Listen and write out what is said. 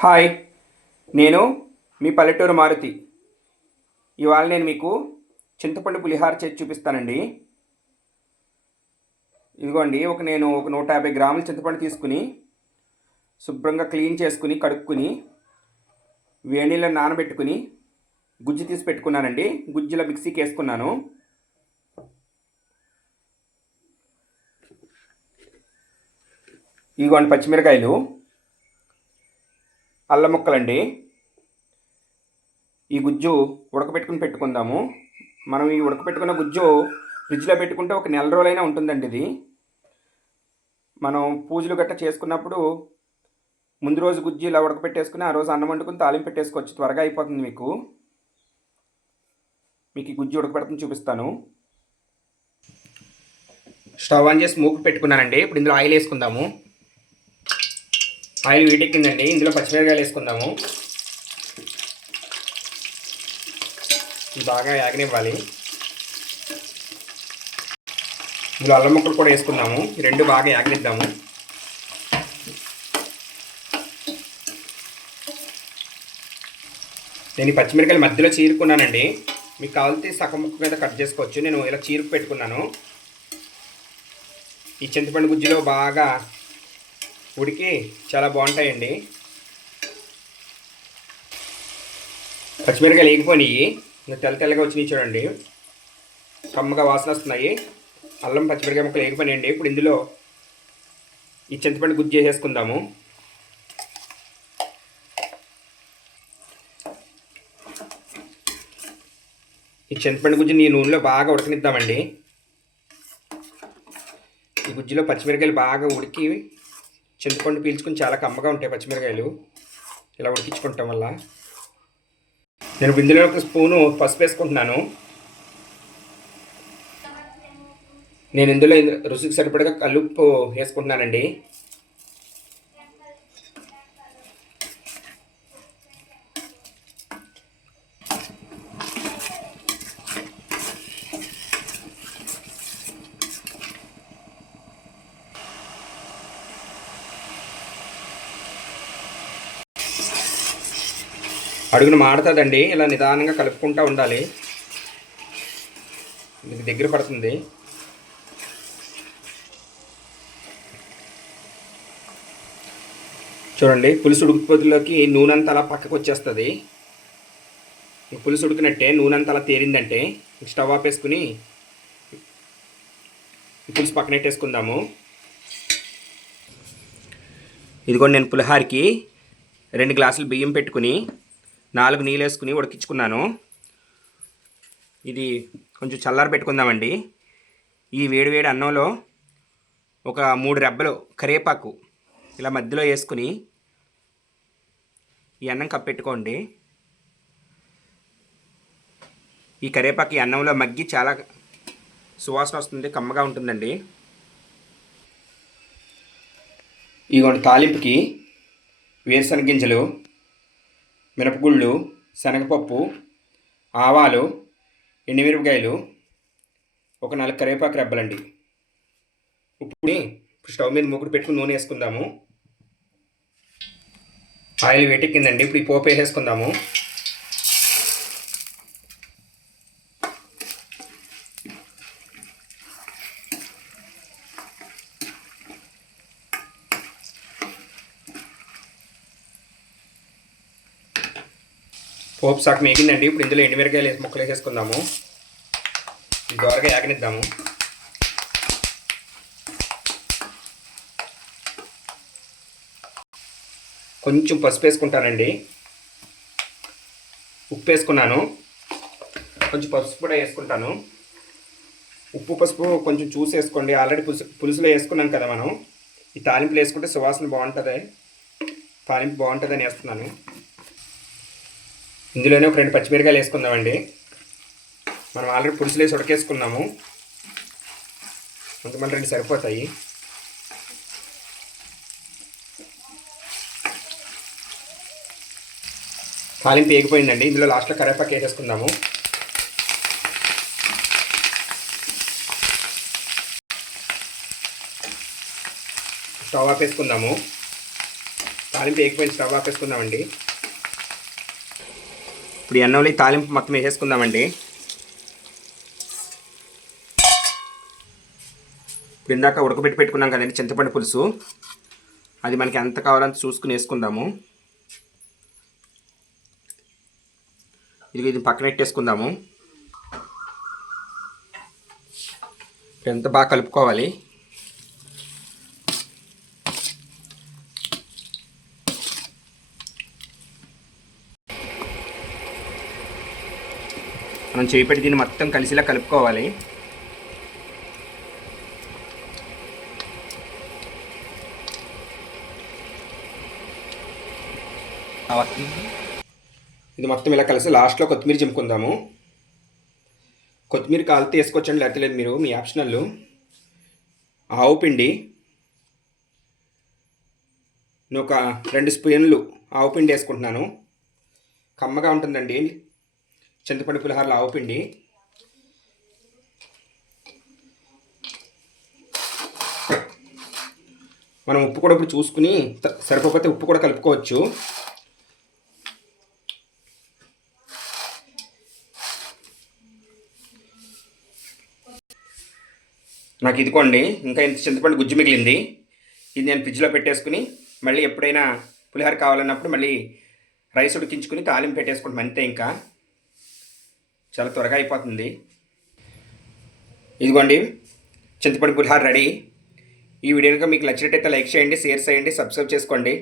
Hi, నేను మీ పల్లెటూరు మారుతి. ఇవాళ నేను మీకు చింతపండు పులిహార చేసి చూపిస్తానండి. ఇదిగోండి, నేను ఒక 150 గ్రాముల చింతపండు తీసుకుని శుభ్రంగా క్లీన్ చేసుకుని కడుక్కుని వేడి నీళ్ళలో నానబెట్టుకుని గుజ్జు తీసి పెట్టుకున్నానండి. గుజ్జులో మిక్సీకి వేసుకున్నాను. ఇదిగోండి పచ్చిమిరకాయలు, అల్లం ముక్కలండి. ఈ గుజ్జు ఉడకబెట్టుకుని పెట్టుకుందాము. మనం ఈ ఉడకబెట్టుకున్న గుజ్జు ఫ్రిడ్జ్లో పెట్టుకుంటే ఒక నెల రోజులైనా ఉంటుందండి. ఇది మనం పూజలు గట్రా చేసుకున్నప్పుడు ముందు రోజు గుజ్జు ఇలా ఉడకపెట్టేసుకుని ఆ రోజు అన్నం వండుకుని తాలింపు పెట్టేసుకోవచ్చు. త్వరగా అయిపోతుంది. మీకు ఈ గుజ్జు ఉడకబెడుతుంది చూపిస్తాను. స్టవ్ ఆన్ చేసి మూకు పెట్టుకున్నానండి. ఇప్పుడు ఇందులో ఆయిల్ వేసుకుందాము. ఆయిల్ వీటెక్కిందండి. ఇందులో పచ్చిమిరకాయలు వేసుకుందాము. బాగా యాగనివ్వాలి. ఇందులో అల్లం ముక్కలు కూడా వేసుకుందాము. ఈ రెండు బాగా యాగనిద్దాము. నేను ఈ పచ్చిమిరకాయలు మధ్యలో చీరుకున్నానండి. మీకు కావాల్సి సగం ముక్క మీద కట్ చేసుకోవచ్చు. నేను ఇలా చీరుకు పెట్టుకున్నాను. ఈ చింతపండు గుజ్జులో బాగా ఉడికి చాలా బాగుంటాయండి. పచ్చిమిరకాయలు వేగిపోయినాయి. ఇంకా తెల్లగా వచ్చినాయి చూడండి. కమ్మగా వాసన వస్తున్నాయి. అల్లం పచ్చిమిరకాయ ముక్కలు వేగిపోయినాయండి. ఇప్పుడు ఇందులో ఈ చింతపండు గుజ్జు వేసేసుకుందాము. ఈ చింతపండు గుజ్జుని ఈ నూనెలో బాగా ఉడకనిద్దామండి. ఈ గుజ్జులో పచ్చిమిరకాయలు బాగా ఉడికి చింతపండు పీల్చుకుని చాలా కమ్మగా ఉంటాయి పచ్చిమిరకాయలు ఇలా ఉడికించుకుంటాం వల్ల. నేను ఇందులో ఒక స్పూను పసుపు వేసుకుంటున్నాను. నేను ఇందులో రుచికి సరిపడగా కల్లుప్పు వేసుకుంటున్నానండి. అడుగున మాడుతుందండి. ఇలా నిదానంగా కలుపుకుంటూ ఉండాలి. ఇది దగ్గర పడుతుంది. చూడండి, పులుసు ఉడికిపోతులోకి నూనె అంతా అలా పక్కకు వచ్చేస్తుంది. పులుసు ఉడికినట్టే నూనె అంతా అలా తేరిందంటే స్టవ్ ఆపేసుకుని పులుసు పక్కనెట్టేసుకుందాము. ఇదిగోండి, నేను పులిహారకి 2 గ్లాసులు బియ్యం పెట్టుకుని 4 నీళ్ళు వేసుకుని ఉడికించుకున్నాను. ఇది కొంచెం చల్లారి పెట్టుకుందామండి. ఈ వేడివేడి అన్నంలో ఒక 3 రెబ్బలు కరివేపాకు ఇలా మధ్యలో వేసుకుని ఈ అన్నం కప్పెట్టుకోండి. ఈ కరివేపాకు ఈ అన్నంలో మగ్గి చాలా సువాసన వస్తుంది, కమ్మగా ఉంటుందండి. ఇదిగోండి, తాలింపుకి వేరుశనగ గింజలు, మినపగుళ్ళు, శనగపప్పు, ఆవాలు, ఎండుమిరపకాయలు, ఒక 4 కరివేపాకు రెబ్బలండి. ఇప్పుడు స్టవ్ మీద మూకుడు పెట్టుకుని నూనె వేసుకుందాము. ఆయిల్ వేటెక్కిందండి. ఇప్పుడు ఈ పోపు వేసేసుకుందాము. పోపు సాకు మేగిందండి. ఇప్పుడు ఇందులో ఎండుమిరకాయలు ముక్కలు వేసేసుకుందాము. ఇది దోరగా యాగనిద్దాము. కొంచెం పసుపు వేసుకుంటానండి. ఉప్పు వేసుకున్నాను. కొంచెం పసుపు కూడా వేసుకుంటాను. ఉప్పు పసుపు కొంచెం చూసి వేసుకోండి. ఆల్రెడీ పులుసులో వేసుకున్నాం కదా మనం. ఈ తాలింపులు వేసుకుంటే సువాసన బాగుంటుంది. తాలింపు బాగుంటుందని వేస్తున్నాను. ఇందులోనే ఒక 2 పచ్చిమిరకాయలు వేసుకుందామండి. మనం ఆల్రెడీ పులుసులు వేసి ఉడకేసుకున్నాము. కొంతమంది 2 సరిపోతాయి. తాలింపు వేగిపోయిందండి. ఇందులో లాస్ట్లో కరివేపాకు వేసేసుకుందాము. స్టవ్ ఆపేసుకుందాము. తాలింపు వేగిపోయిన స్టవ్ ఆపేసుకుందామండి. ఇప్పుడు అన్నంలో తాలింపు మొత్తం వేసేసుకుందామండి. ఇప్పుడు ఇందాక ఉడకబెట్టి పెట్టుకున్నాం కదండి చింతపండు పులుసు, అది మనకి ఎంత కావాలంత చూసుకుని వేసుకుందాము. ఇది పక్కన పెట్టేసుకుందాము. ఎంత బాగా కలుపుకోవాలి. మనం చేయి పెట్టి దీన్ని మొత్తం కలిసిలా కలుపుకోవాలి. ఇది మొత్తం ఇలా కలిసి లాస్ట్లో కొత్తిమీర చింపుకుందాము. కొత్తిమీర కాలితే వేసుకోవచ్చండి, లేకపోతే లేదు, మీరు మీ ఆప్షనల్. ఆవు పిండి నేను ఒక 2 స్పూన్లు ఆవు పిండి వేసుకుంటున్నాను. కమ్మగా ఉంటుందండి చింతపండు పులిహోరలో ఆవు పిండి. మనం ఉప్పు కూడా ఇప్పుడు చూసుకుని సరిపోతే ఉప్పు కూడా కలుపుకోవచ్చు. నాకు ఇదికోండి ఇంకా ఇంత చింతపండు గుజ్జు మిగిలింది. ఇది నేను ఫ్రిడ్జ్లో పెట్టేసుకుని మళ్ళీ ఎప్పుడైనా పులిహోర కావాలన్నప్పుడు మళ్ళీ రైస్ ఉడికించుకుని తాలింపు పెట్టేసుకుంటాం, అంతే. ఇంకా చాలా త్వరగా అయిపోతుంది. ఇదిగోండి చింతపండు పులిహోర రెడీ. ఈ వీడియో కనుక మీకు నచ్చినట్టయితే లైక్ చేయండి, షేర్ చేయండి, సబ్స్క్రైబ్ చేసుకోండి.